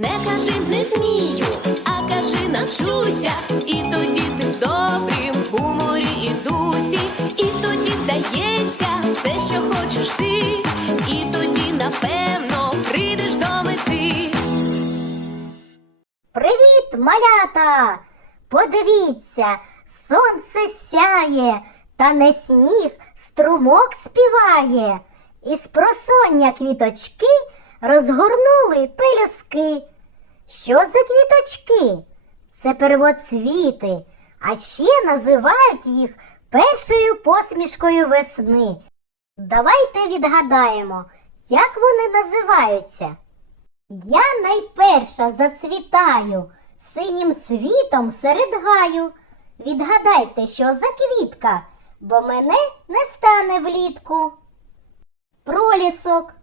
Не кажи не вмію, а кажи навчуся. І тоді ти в добрім гуморі і дусі, і тоді вдається все, що хочеш ти, і тоді, напевно, прийдеш до мети. Привіт, малята! Подивіться, сонце сяє, та не сніг струмок співає. Із просоння квіточки розгорнули пелюски. Що за квіточки? Це первоцвіти, а ще називають їх першою посмішкою весни. Давайте відгадаємо, як вони називаються. Я найперша зацвітаю, синім цвітом серед гаю. Відгадайте, що за квітка, бо мене не стане влітку. Пролісок.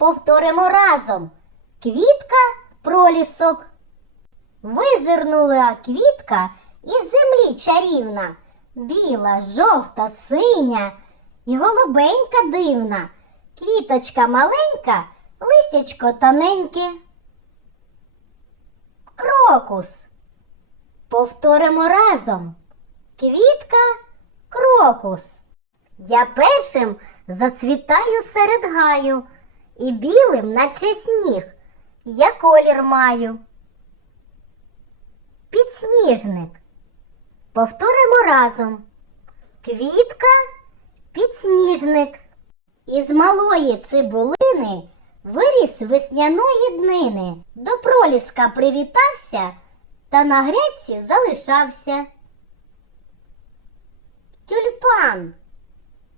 Повторимо разом. Квітка, пролісок. Визирнула квітка із землі чарівна, біла, жовта, синя і голубенька дивна. Квіточка маленька, листячко тоненьке. Крокус. Повторимо разом. Квітка, крокус. Я першим зацвітаю серед гаю, і білим, наче сніг, я колір маю. Підсніжник. Повторимо разом. Квітка, підсніжник. Із малої цибулини виріс весняної днини. До проліска привітався та на грядці залишався. Тюльпан.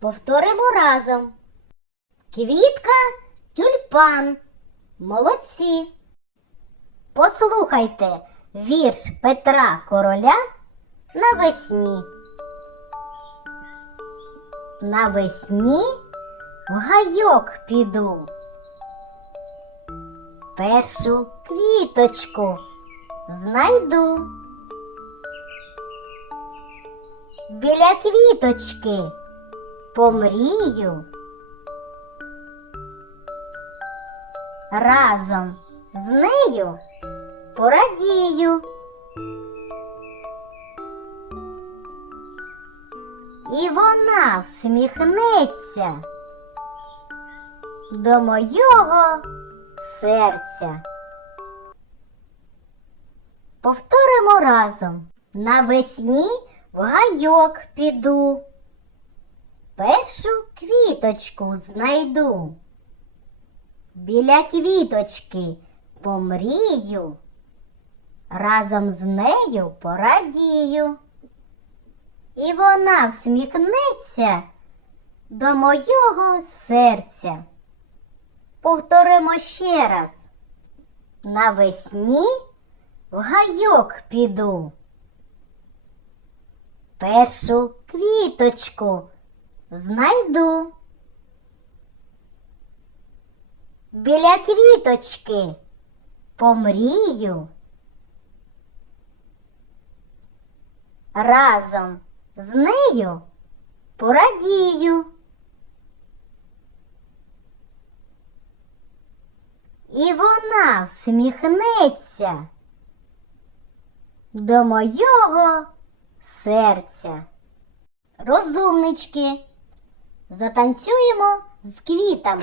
Повторимо разом. Квітка, тюльпан. Молодці. Послухайте вірш Петра Короля навесні. Навесні в гайок піду. Першу квіточку знайду. Біля квіточки помрію. Разом з нею порадію. І вона всміхнеться до мого серця. Повторимо разом. Навесні в гайок піду. Першу квіточку знайду. Біля квіточки помрію. Разом з нею порадію. І вона всміхнеться до мого серця. Повторимо ще раз. Навесні в гайок піду. Першу квіточку знайду. Біля квіточки помрію. Разом з нею порадію. І вона всміхнеться до мого серця. Розумнички, затанцюємо з квітами.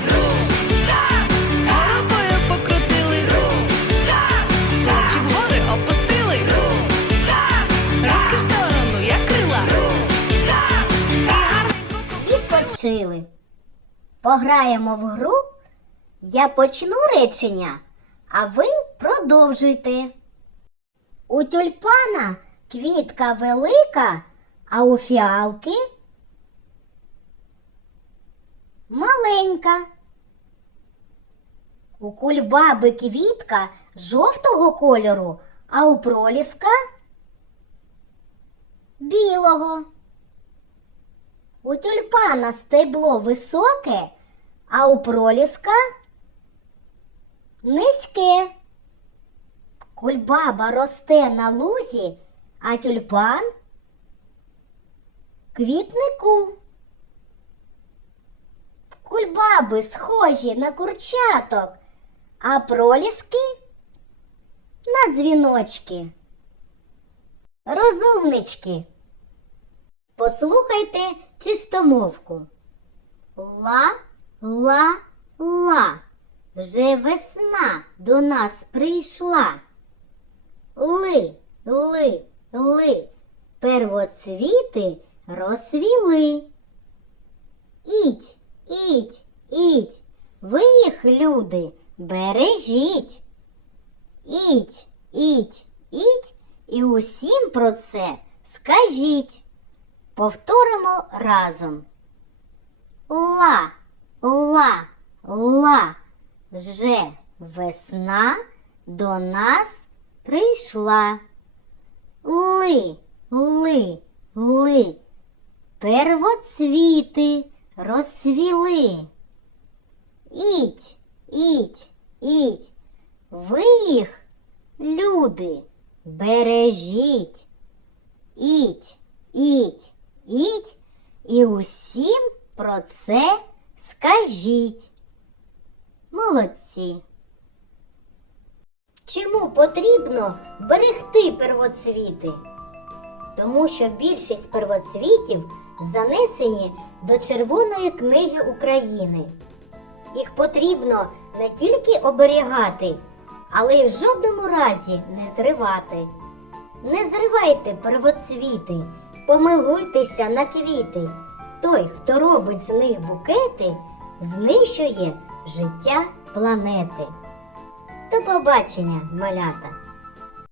Пограємо в гру. Я почну речення, а ви Продовжуйте. У тюльпана квітка велика, а у фіалки маленька. У кульбаби квітка жовтого кольору, а у проліска білого. У тюльпана стебло високе, а у проліска низьке. Кульбаба росте на лузі, а тюльпан квітнику. Кульбаби схожі на курчаток, а проліски на дзвіночки. Розумнички. Послухайте чистомовку. Ла, ла, ла. Вже весна до нас прийшла. Ли, ли, ли. Первоцвіти розсвіли. Ідь, ідь, ідь. Ви їх, люди, бережіть. Ідь, ідь, ідь і усім про це скажіть. Повторимо разом. Ла, ла, ла. Вже весна до нас прийшла. Ли, ли, ли. Первоцвіти розсвіли. Ідь, ідь, ідь. Ви їх, люди, бережіть. Ідь, ідь, ідь і усім про це скажіть. Молодці. Чому потрібно берегти первоцвіти? Тому що більшість первоцвітів занесені до Червоної книги України. Їх потрібно не тільки оберігати, але й в жодному разі не зривати. Не зривайте первоцвіти, помилуйтеся на квіти. Той, хто робить з них букети, знищує життя планети. До побачення, малята!